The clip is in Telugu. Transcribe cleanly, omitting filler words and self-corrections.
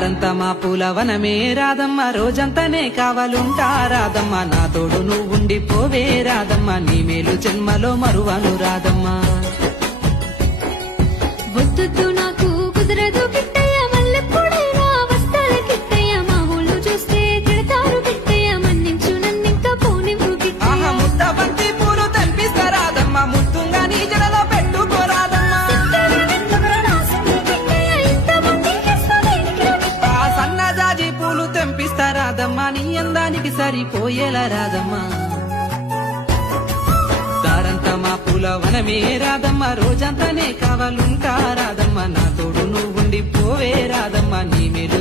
దారంతా మా పూలవనమే రాదమ్మ రోజంతానే కావాలుంటా రాదమ్మ నా తోడు నువ్వుండి పోవే రాదమ్మ నీ మేలు జన్మలో మరువను రాదమ్మ వద్దు నాకు కుదరదు కిట్టయ్య మల్లెప్పుడైనా వస్తాల కిట్టయ్య మా ఊళ్ళు చూస్తే తిడతారు కిట్టయ్య మన్నించు నన్నింకా పోనివ్వు కిట్టయ్య ముద్ద బంతి పూలు తెంపిస్తా రాదమ్మ ముత్తుంగా నీ జడలో పెట్టుకోరాదమ్మ ఆ సన్నజాజి పూలు తెంపిస్తా రాదమ్మ నీ అందానికి సరిపోయేలా రాదమ్మ దారంతా మా పూలవనమే రాదమ్మ రోజంతానే కావాలుంటా రాదమ్మ నా తోడు నువ్వుండి పోవే రాదమ్మ నీ మేలు